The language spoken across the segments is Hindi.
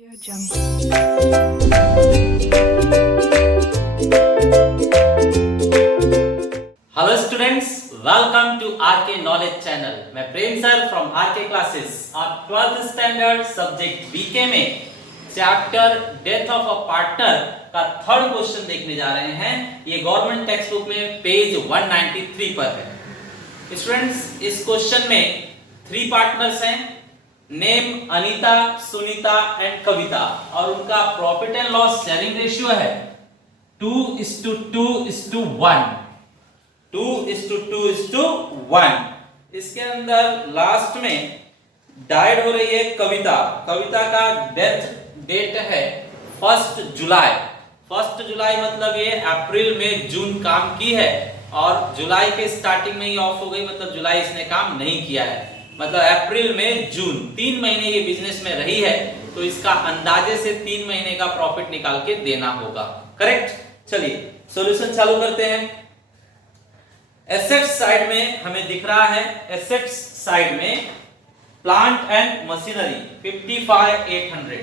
Hello students, welcome to R K knowledge channel. मैं Prem sir from R K classes. आप 12th स्टैंडर्ड सब्जेक्ट बीके में chapter death of a partner का थर्ड क्वेश्चन देखने जा रहे हैं। ये गवर्नमेंट टेक्स्ट बुक में पेज 193 पर है। स्टूडेंट्स, इस क्वेश्चन में 3 पार्टनर्स हैं, नेम अनीता, सुनीता एंड कविता, और उनका profit and loss sharing ratio है 2:2:1। 2:2:1। इसके अंदर लास्ट में डाइड हो रही है कविता। कविता का डेथ डेट है 1 जुलाई। 1 जुलाई मतलब ये अप्रैल में जून काम की है और जुलाई के स्टार्टिंग में ही ऑफ हो गई, मतलब जुलाई इसने काम नहीं किया है, मतलब अप्रैल में जून 3 महीने ये बिजनेस में रही है, तो इसका अंदाजे से 3 महीने का प्रॉफिट निकाल के देना होगा। करेक्ट। चलिए सॉल्यूशन चालू करते हैं। एसेट्स साइड में हमें दिख रहा है, एसेट्स साइड में plant and machinery 55,800,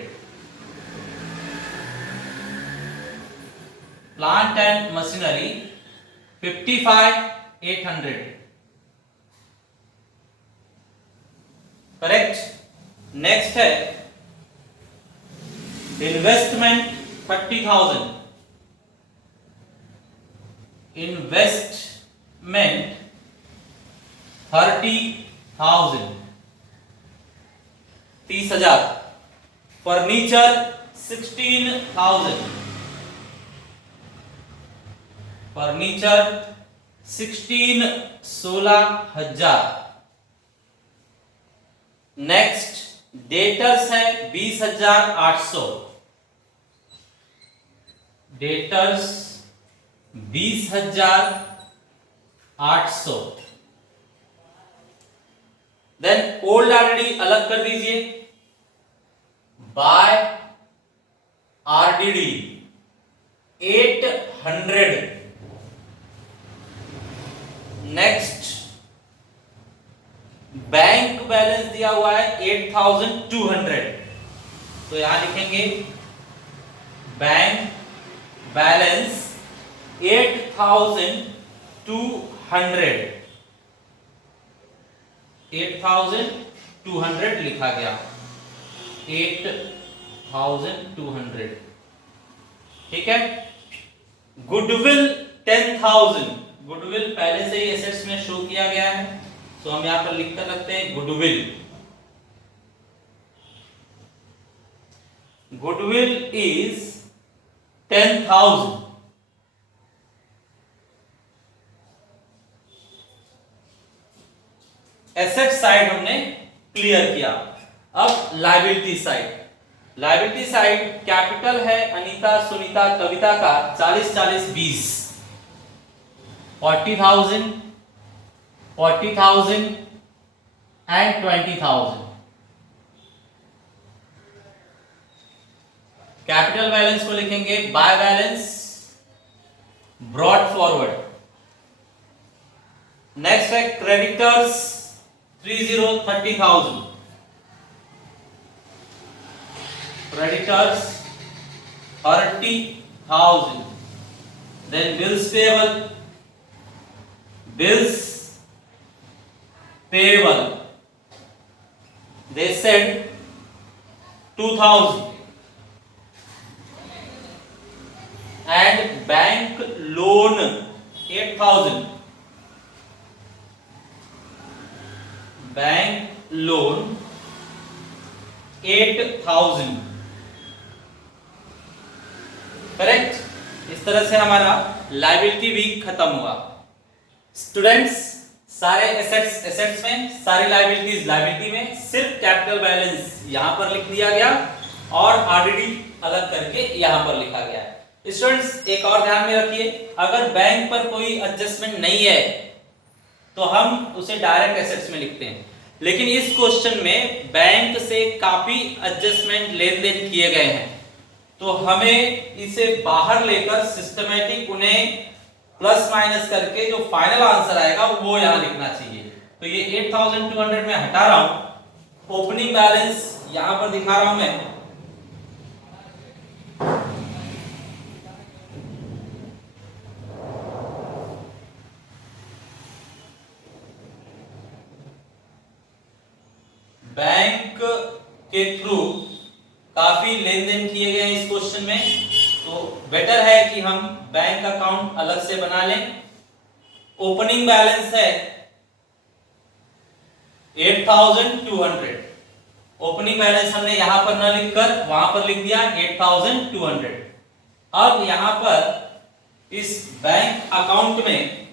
plant and machinery 55,800। Correct. Next है investment 30,000, investment 30,000, 30,000। Furniture 16,000, furniture 16,000। Next debtors है 20,800, डेटर्स 20,800। देन ओल्ड आरडीडी अलग कर दीजिए, by RDD 800। Next bank balance दिया हुआ है 8,200, तो यहां लिखेंगे बैंक बैलेंस 8,200, 8,200 लिखा गया, 8,200। ठीक है। गुडविल 10,000, गुडविल पहले से ही एसेट्स में शो किया गया है, तो हम यहां पर लिखकर रखते हैं goodwill. Goodwill is 10,000। Asset side हमने क्लियर किया। अब liability side. Liability side capital है अनीता, सुनीता, कविता का 40-40-20, 40,000, 40,000 and 20,000। कैपिटल बैलेंस को लिखेंगे by balance brought forward. Next है creditors 30,000, creditors 30,000। Then bills payable, bills payable, they said 2,000, and bank loan 8,000, bank loan 8,000। Correct. इस तरह से हमारा लायबिलिटी भी खत्म हुआ। स्टूडेंट्स, सारे एसेट्स में, सारी लायबिलिटीज लायबिलिटी में, सिर्फ कैपिटल बैलेंस यहां पर लिख दिया गया और आरडीडी अलग करके यहां पर लिखा गया है। स्टूडेंट्स, एक और ध्यान में रखिए, अगर बैंक पर कोई एडजस्टमेंट नहीं है तो हम उसे डायरेक्ट एसेट्स में लिखते हैं, लेकिन इस क्वेश्चन में बैंक से काफी एडजस्टमेंट लेन देन किए गए हैं, तो हमें इसे बाहर लेकर सिस्टमैटिक उन्हें प्लस माइनस करके जो फाइनल आंसर आएगा वो यहां लिखना चाहिए। तो ये 8200 में हटा रहा हूं, ओपनिंग बैलेंस यहां पर दिखा रहा हूं मैं काफी लेन देन किए गए हैं इस क्वेश्चन में, तो बेटर है कि हम बैंक अकाउंट अलग से बना लें। ओपनिंग बैलेंस है 8200। ओपनिंग बैलेंस हमने यहां पर न लिखकर वहां पर लिख दिया 8200। अब यहां पर इस बैंक अकाउंट में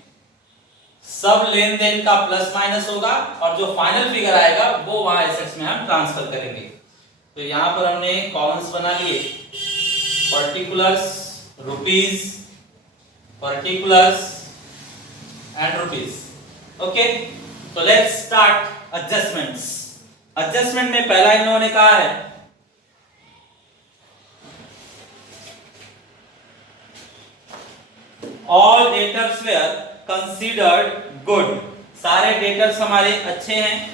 सब लेन देन का प्लस माइनस होगा और जो फाइनल फिगर आएगा वो वहां एसेट्स में हम ट्रांसफर करेंगे। तो यहां पर हमने कॉलम्स बना लिए, particulars, rupees, particulars and rupees. Okay, तो लेट्स स्टार्ट एडजस्टमेंट्स। एडजस्टमेंट में पहला इन्होंने कहा है all debtors were considered good. सारे डेटर्स हमारे अच्छे हैं।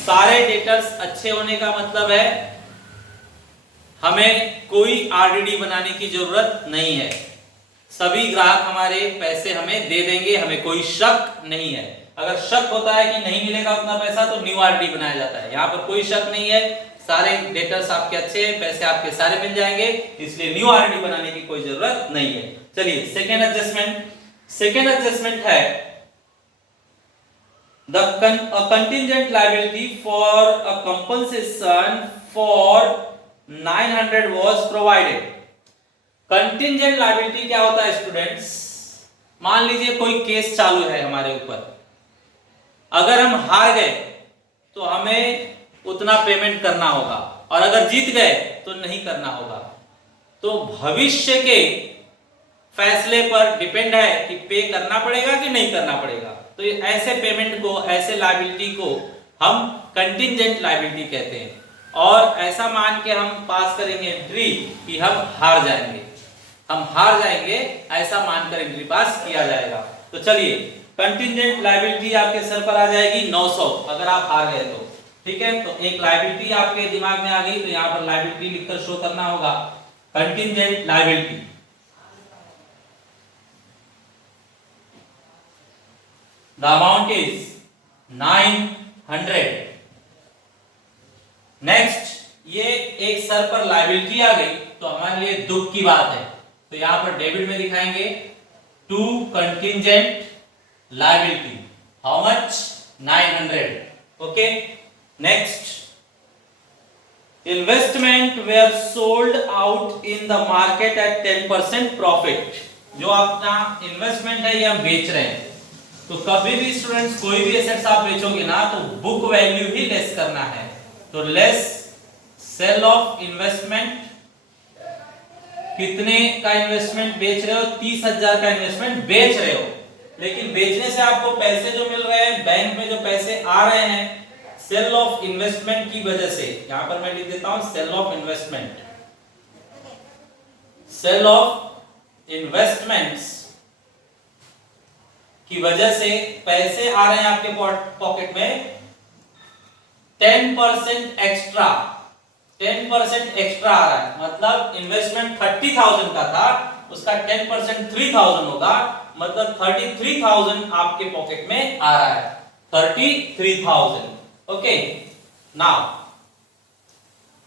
सारे डेटर्स अच्छे होने का मतलब है हमें कोई आरडीडी बनाने की जरूरत नहीं है। सभी ग्राहक हमारे पैसे हमें दे देंगे, हमें कोई शक नहीं है। अगर शक होता है कि नहीं मिलेगा उतना पैसा तो न्यू आरडी बनाया जाता है। यहाँ पर कोई शक नहीं है, सारे डेटर्स आपके अच्छे हैं, पैसे आपके सारे मिल जाएंगे, इसलिए न्यू आरडी बनाने की कोई जरूरत नहीं है। चलिए सेकेंड एडजस्टमेंट। सेकेंड एडजस्टमेंट है the contingent liability for a compensation for 900 was provided. Contingent liability क्या होता है स्टूडेंट्स? मान लीजिए कोई केस चालू है हमारे ऊपर, अगर हम हार गए तो हमें उतना पेमेंट करना होगा और अगर जीत गए तो नहीं करना होगा। तो भविष्य के फैसले पर डिपेंड है कि पे करना पड़ेगा कि नहीं करना पड़ेगा। तो ऐसे पेमेंट को, ऐसे लायबिलिटी को हम कंटिंजेंट लायबिलिटी कहते हैं। और ऐसा मान के हम पास करेंगे एंट्री कि हम हार जाएंगे, हम हार जाएंगे, ऐसा मानकर एंट्री पास किया जाएगा। तो चलिए कंटिंजेंट लायबिलिटी आपके सर पर आ जाएगी 900 अगर आप हार गए तो। ठीक है, तो एक लायबिलिटी आपके दिमाग में आ गई, तो यहां पर लायबिलिटी लिखकर शो करना होगा contingent liability. The amount is 900। Next, ये एक सर पर लायबिलिटी आ गई तो हमारे लिए दुख की बात है, तो यहां पर डेबिट में दिखाएंगे to contingent liability. How much? 900। Okay, next, investment were sold out in the market at 10% profit. जो अपना इन्वेस्टमेंट है ये हम बेच रहे हैं, तो कभी भी स्टूडेंट्स कोई भी एसेट्स आप बेचोगे ना तो बुक वैल्यू ही लेस करना है। तो लेस सेल ऑफ इन्वेस्टमेंट। कितने का इन्वेस्टमेंट बेच रहे हो? 30,000 का इन्वेस्टमेंट बेच रहे हो, लेकिन बेचने से आपको पैसे जो मिल रहे हैं, बैंक में जो पैसे आ रहे हैं सेल ऑफ इन्वेस्टमेंट की वजह से, यहां पर मैं लिख देता हूं sale of investment. Sale of investments की वजह से पैसे आ रहे हैं आपके पॉकेट में 10% एक्स्ट्रा। 10% एक्स्ट्रा आ रहा है, मतलब इन्वेस्टमेंट 30,000 का था, उसका 10% 3,000 होगा, मतलब 33,000 आपके पॉकेट में आ रहा है। 33,000। ओके, नाउ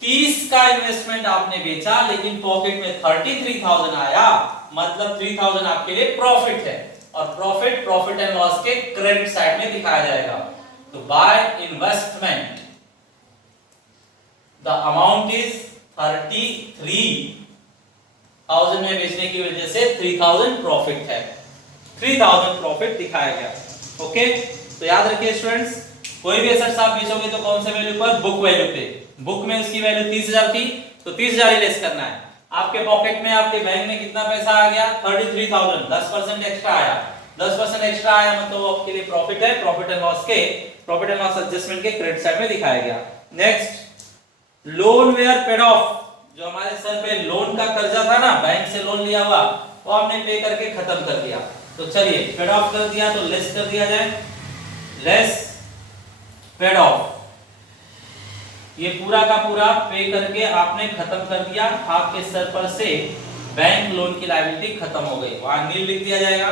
30 का इन्वेस्टमेंट आपने बेचा लेकिन पॉकेट में 33,000 आया, मतलब 3,000 आपके लिए प्रॉफिट है, और प्रॉफिट एंड लॉस के क्रेडिट साइड में दिखाया जाएगा। तो by investment the amount is 33,000 में बेचने की वजह से 3,000 प्रॉफिट है, 3,000 प्रॉफिट दिखाया गया। ओके, तो याद रखिए स्टूडेंट्स, कोई भी एसेट्स आप बेचोगे तो कौन से वैल्यू पर? बुक वैल्यू पे। बुक में उसकी वैल्यू 30,000 थी तो 30,000 ही लेस करना है। आपके पॉकेट में, आपके बैंक में कितना पैसा आ गया? 33,000। 10% एक्स्ट्रा आया, 10% एक्स्ट्रा आया मतलब आपके लिए प्रॉफिट है। प्रॉफिट एंड लॉस एडजस्टमेंट के क्रेडिट साइड में दिखाया गया। Next, loan were paid off. जो हमारे सर पे लोन का कर्जा था ना, बैंक से लोन लिया हुआ, वो हमने पे करके खत्म कर दिया। तो चलिए पेड ऑफ कर दिया तो लेस कर दिया जाए, लेस पेड ऑफ। ये पूरा का पूरा पे करके आपने खत्म कर दिया, आपके सर पर से बैंक लोन की लायबिलिटी खत्म हो गई, वहां नील लिख दिया जाएगा।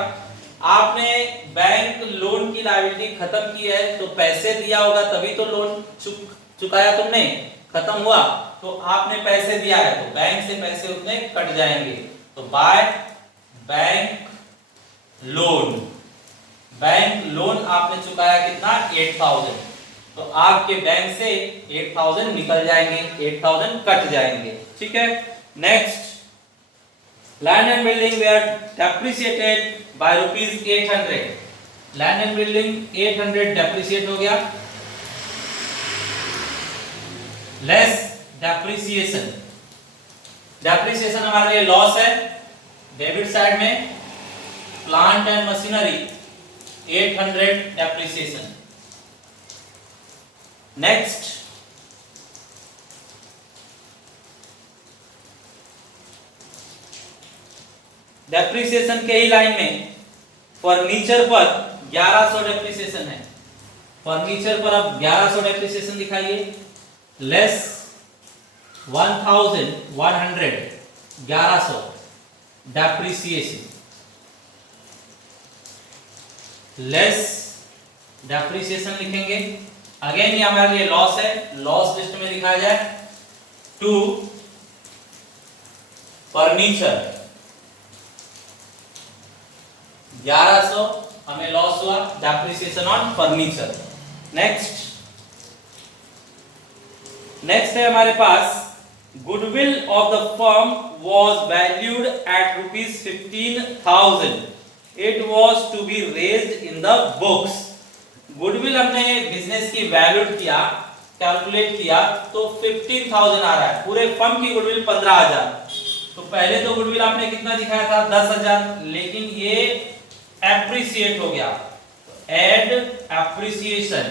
आपने बैंक लोन की लायबिलिटी खत्म की है तो पैसे दिया होगा तभी तो लोन चुकाया तुमने, खत्म हुआ। तो आपने पैसे दिया है तो बैंक से पैसे उतने कट जाएंगे। तो by bank loan, bank loan आपने चुकाया कितना 8000, तो आपके बैंक से 8000 निकल जाएंगे, 8000 कट जाएंगे। ठीक है। Next, land and building were depreciated by ₹800, land and building 800 depreciate हो गया, लेस डेप्रिसिएशन, डेप्रिसिएशन हमारे लिए लॉस है, डेबिट साइड में plant and machinery 800 depreciation. Next, depreciation के ही लाइन में फर्नीचर पर 1100 डेप्रिसिएशन है, फर्नीचर पर अब 1100 डेप्रिसिएशन दिखाइए, लेस 1100 1100 डेप्रिसिएशन, लेस डेप्रिसिएशन लिखेंगे। अगेन ये हमारे लिए लॉस है, लॉस लिस्ट में दिखाया जाए टू फर्नीचर 1100 हमें लॉस हुआ, depreciation on furniture. Next, next है हमारे पास goodwill of the firm was valued at ₹15,000, it was to be raised in the books. Goodwill हमने बिजनेस की वैल्यूड किया, कैलकुलेट किया तो 15,000 आ रहा है, पूरे फर्म की गुडविल 15,000। तो पहले तो गुडविल आपने कितना दिखाया था 10,000, लेकिन ये एप्रिसिएट हो गया, तो एड एप्रिसिएशन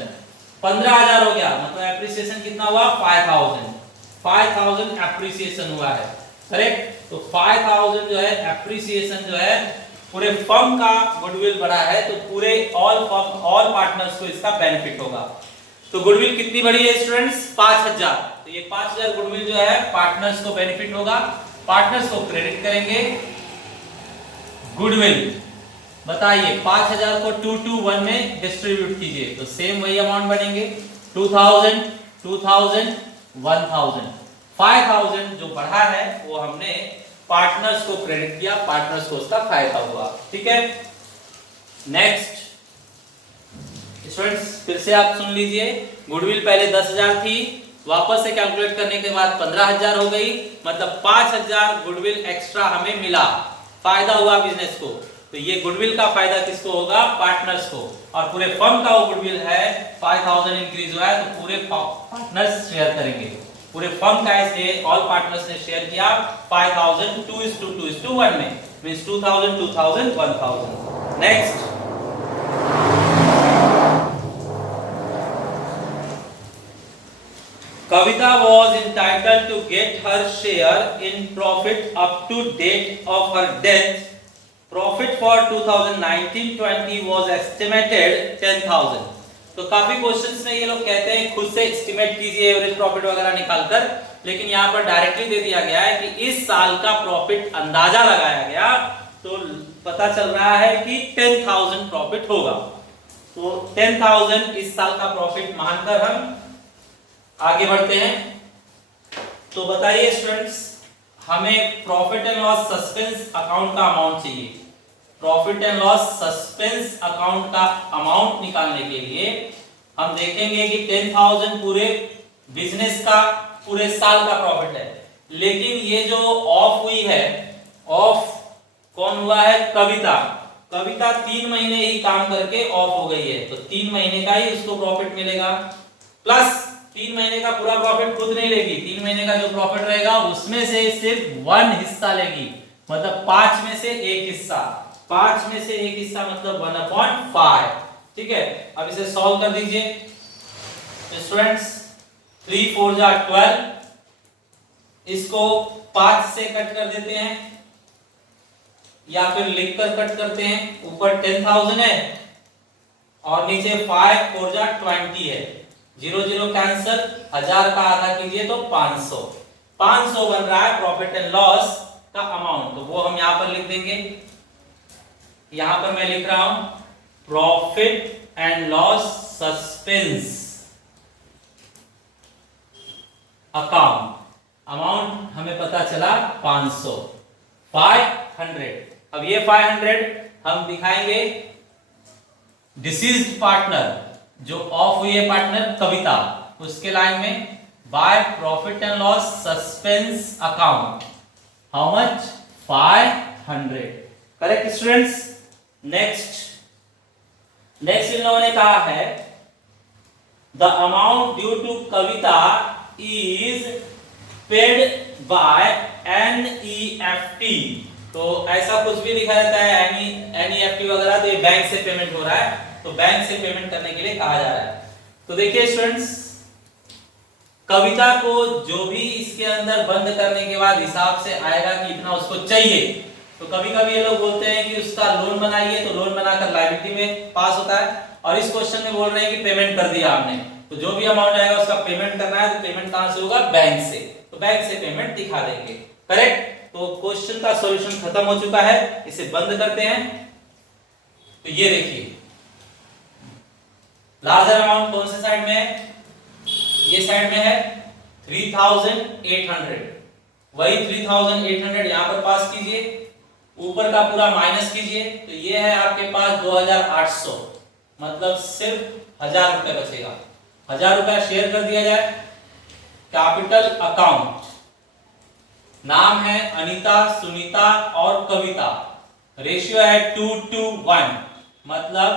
15,000 हो गया, मतलब एप्रिसिएशन कितना हुआ 5,000 एप्रिसिएशन हुआ है, करेक्ट। तो 5,000 जो है एप्रिसिएशन जो है पूरे फर्म का गुडविल बढ़ा है, तो पूरे ऑल फर्म ऑल पार्टनर्स को इसका बेनिफिट होगा। तो गुडविल कितनी बढ़ी है स्टूडेंट्स 5,000, तो ये 5,000 गुडविल जो है पार्टनर्स को बेनिफिट होगा, पार्टनर्स को क्रेडिट करेंगे। गुडविल बताइए 5,000 को 2 to 1 में डिस्ट्रीब्यूट कीजिए, तो सेम वही अमाउंट बनेंगे 2,000 2,000 1,000। 5,000 जो बढ़ा है वो हमने पार्टनर्स को क्रेडिट किया, पार्टनर्स को उसका फायदा हुआ। ठीक है। नेक्स्ट स्टूडेंट्स फिर से आप सुन लीजिए, गुडविल पहले 10,000 थी, वापस से कैलकुलेट करने के बाद 15,000 हो गई, मतलब 5,000 गुडविल एक्स्ट्रा हमें मिला, फायदा हुआ बिजनेस को। तो ये गुडविल का फायदा किसको होगा पार्टनर्स को, और पूरे फर्म का वो गुडविल है 5,000 इंक्रीज हुआ है, तो पूरे पार्टनर्स शेयर करेंगे, पूरे फर्म का इसलिए ऑल पार्टनर्स ने शेयर किया 5,000 2:1 में, means 2,000 2,000 1,000। Next, Kavita was entitled to get her share in profit up to date of her death. Profit for 2019-20 was estimated 10,000. तो काफी क्वेश्चंस में ये लोग कहते हैं खुद से एस्टिमेट कीजिए एवरेज प्रॉफिट वगैरह निकालकर, लेकिन यहाँ पर डायरेक्टली दे दिया गया है कि इस साल का प्रॉफिट अंदाजा लगाया गया, तो पता चल रहा है कि 10,000 प्रॉफिट होगा। तो 10,000 इस साल का प्रॉफिट मानकर हम आगे बढ़ते हैं। तो बताइए स्टूडेंट्स, हमें profit and loss suspense account का अमाउंट चाहिए। Profit and loss suspense account का अमाउंट निकालने के लिए हम देखेंगे कि 10,000 पूरे बिजनेस का पूरे साल का प्रॉफिट है, लेकिन ये जो ऑफ हुई है, ऑफ कौन हुआ है कविता, कविता 3 महीने ही काम करके ऑफ हो गई है, तो 3 महीने का ही उसको प्रॉफिट मिलेगा, प्लस 3 महीने का पूरा प्रॉफिट खुद नहीं लेगी, 3 महीने का जो प्रॉफिट रहेगा उसमें से सिर्फ 1 हिस्सा लेगी, मतलब 5 में से 1 हिस्सा, 5 में से 1 हिस्सा मतलब 1/5। ठीक है। अब इसे सॉल्व कर दीजिए स्टूडेंट्स, 3 4 जा 12, इसको 5 से कट कर देते हैं या फिर लिखकर कट करते हैं, ऊपर 10,000 है और नीचे 5 4 जा 20 है, 0 0 कैंसिल, 1000 का आधा कीजिए तो 500, 500 बन रहा है प्रॉफिट एंड लॉस का अमाउंट, तो वो हम यहां पर लिख देंगे। यहां पर मैं लिख रहा हूं profit and loss suspense account, amount हमें पता चला 500, 500। अब ये 500 हम दिखाएंगे डिसीज्ड पार्टनर, जो ऑफ हुई है पार्टनर कविता, उसके लाइन में by profit and loss suspense account, how much, 500। Correct students. Next इन लोगों ने कहा है the amount due to Kavita is paid by NEFT. तो ऐसा कुछ भी लिखा रहता है एनईएफटी वगैरह, तो ये बैंक से पेमेंट हो रहा है, तो बैंक से पेमेंट करने के लिए कहा जा रहा है। तो देखिए स्टूडेंट्स, कविता को जो भी इसके अंदर बंद करने के बाद हिसाब से आएगा कि इतना उसको चाहिए, तो कभी कभी ये लोग बोलते हैं कि उसका लोन बनाइए, तो लोन बनाकर लायबिलिटी में पास होता है। और इस क्वेश्चन में बोल रहे हैं कि पेमेंट कर दिया आपने, तो जो भी अमाउंट आएगा उसका पेमेंट करना है, तो पेमेंट कहां से होगा, बैंक से, तो बैंक से पेमेंट दिखा देंगे। करेक्ट। तो क्वेश्चन का सॉल्यूशन खत्म हो चुका है, इसे बंद करते हैं। तो ये देखिए लार्जर अमाउंट कौन से साइड में है, ये साइड में है 3800, वही 3800 यहां पर पास कीजिए, ऊपर का पूरा माइनस कीजिए, तो ये है आपके पास 2800, मतलब सिर्फ 1000 रुपए बचेगा। 1000 रुपया शेयर कर दिया जाए। कैपिटल अकाउंट, नाम है अनीता, सुनीता और कविता, रेशियो है 2:1, मतलब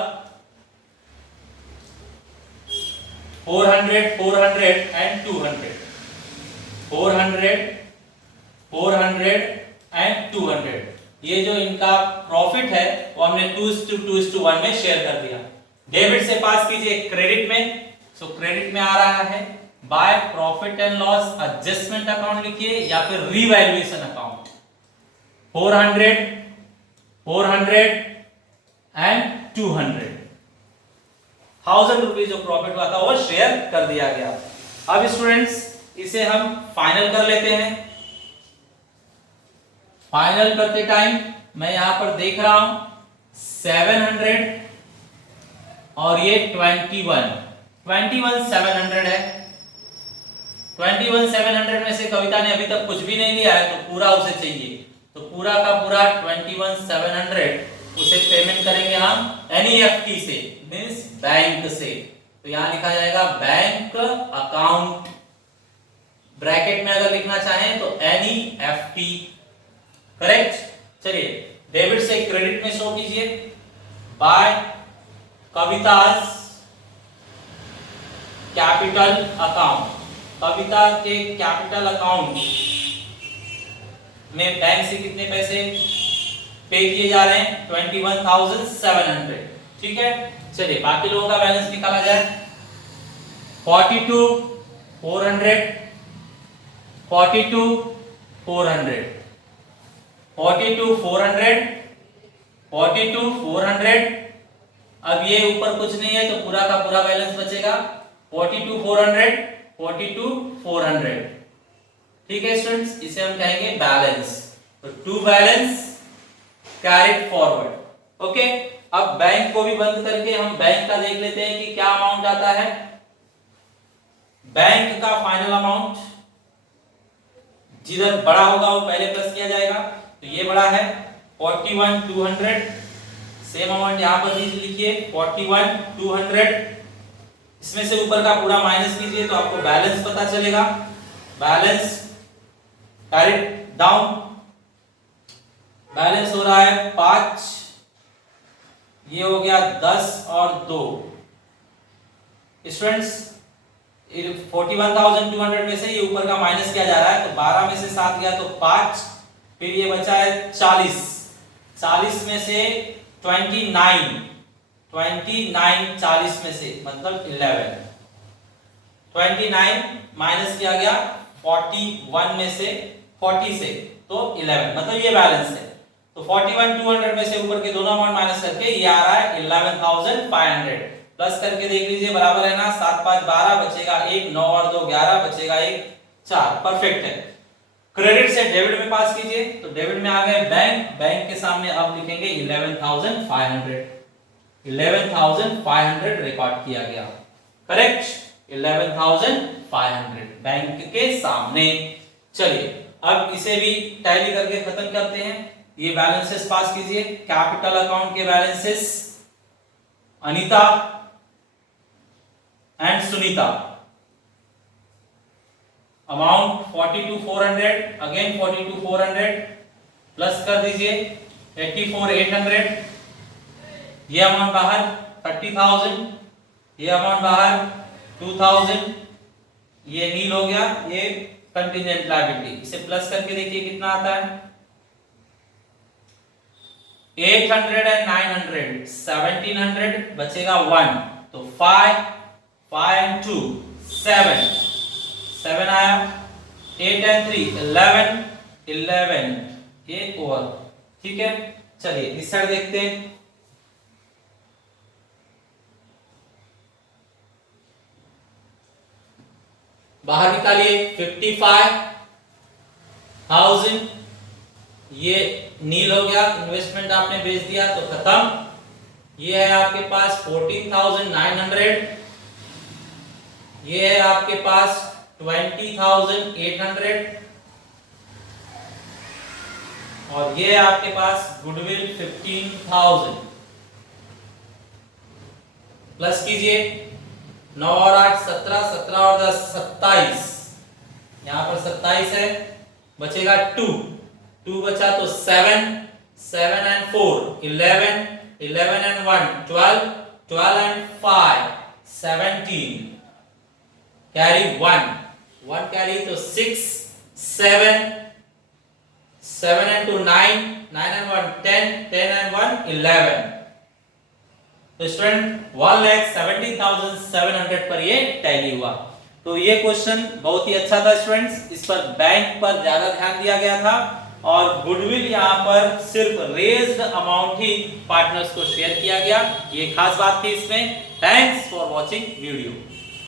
400 400 एंड 200, 400 400 एंड 200। ये जो इनका प्रॉफिट है वो हमने 2:1 में शेयर कर दिया। डेबिट से पास कीजिए क्रेडिट में, सो क्रेडिट में आ रहा है bye profit and loss adjustment account लिखिए या फिर रीवैल्यूएशन अकाउंट। 400 400 एंड 200, 1000 रुपीज जो प्रॉफिट हुआ था वो शेयर कर दिया गया। अब स्टूडेंट्स इसे हम फाइनल कर लेते हैं। फाइनल करते टाइम मैं यहां पर देख रहा हूं 700 और ये 21 700 है। 21 700 में से कविता ने अभी तक कुछ भी नहीं लिया है, तो पूरा उसे चाहिए, तो पूरा का पूरा 21 700 उसे पेमेंट करेंगे हम एनईएफटी से, मींस बैंक से। तो यहां लिखा जाएगा बैंक अकाउंट, ब्रैकेट में अगर लिखना चाहें तो एनईएफटी। करेक्ट। चलिए डेबिट से क्रेडिट में शो कीजिए बाय कविताज कैपिटल अकाउंट। कविता के कैपिटल अकाउंट में बैंक से कितने पैसे पे किए जा रहे हैं, 21,700। ठीक है। चलिए बाकी लोगों का बैलेंस निकाला जाए। 42 400 42 400 42 400 42 400। अब ये ऊपर कुछ नहीं है, तो पूरा का पूरा बैलेंस बचेगा 42 400 42 400। ठीक है स्टूडेंट्स, इसे हम कहेंगे बैलेंस। तो to balance carried forward. Okay. अब बैंक को भी बंद करके हम बैंक का देख लेते हैं कि क्या अमाउंट आता है। बैंक का फाइनल अमाउंट जिधर बड़ा होगा वो पहले प्लस किया जाएगा, तो ये बड़ा है 41 200। सेम अमाउंट यहां पर लिखिए 41 200। इसमें से ऊपर का पूरा माइनस कीजिए तो आपको बैलेंस पता चलेगा। बैलेंस कैरिड डाउन, बैलेंस हो रहा है 5, ये हो गया 10 और 2। स्टूडेंट्स 41,200 में से ये ऊपर का माइनस किया जा रहा है, तो 12 में से 7 गया तो 5, फिर ये बचा है 40। 40 में से 29 40 में से मतलब 11। 29 माइनस किया गया 41 में से 40 से, तो 11, मतलब ये बैलेंस है। तो 41 200 में से ऊपर के दोनों अमाउंट माइनस करके ये आ रहा है 11,500। प्लस करके देख लीजिए, बराबर है ना, 7 5 12 बचेगा 1, 9 और 2 11 बचेगा 1 4। परफेक्ट है। क्रेडिट से डेबिट में पास कीजिए, तो डेबिट में आ गए बैंक, बैंक के सामने अब लिखेंगे 11,500। 11,500 रिकॉर्ड किया गया। करेक्ट। 11,500 बैंक के सामने। चलिए अब इसे भी टैली करके खत्म करते हैं। ये बैलेंसेस पास कीजिए। कैपिटल अकाउंट के balances, Anita and Sunita, amount 42,400, again 42,400 plus कर दीजिए 84,800, ये अमाउंट बाहर 30,000, ये अमाउंट बाहर 2,000, ये नील हो गया, ये कंटिजेंट लायबिलिटी। इसे प्लस करके देखिए कितना आता है 800 एंड 900, 1700 बचेगा 1, तो 5 एंड 2 7 आया, 8 एंड 3 11 एक और, ठीक है। चलिए इस साइड देखते हैं। बाहर निकालिए 55,000, ये नील हो गया, इन्वेस्टमेंट आपने बेच दिया तो खत्म। ये है आपके पास 14,900, ये है आपके पास 20,800 और ये है आपके पास गुडविल 15,000। प्लस कीजिए 9 और 8 17, 17 और 10 27, यहां पर 27 है, बचेगा 2 बचा तो 7 and 4 11 and 1 12 and 5 17, carry 1 carry तो 6 7 एंड 2 9 एंड 1 10 एंड 1 11। तो स्टूडेंट 1,70,700 पर ये टैली हुआ। तो ये क्वेश्चन बहुत ही अच्छा था स्टूडेंट्स, इस पर बैंक पर ज्यादा ध्यान दिया गया था और गुडविल यहाँ पर सिर्फ रेज्ड अमाउंट ही पार्टनर्स को शेयर किया गया, ये खास बात थी इसमें। Thanks for watching video.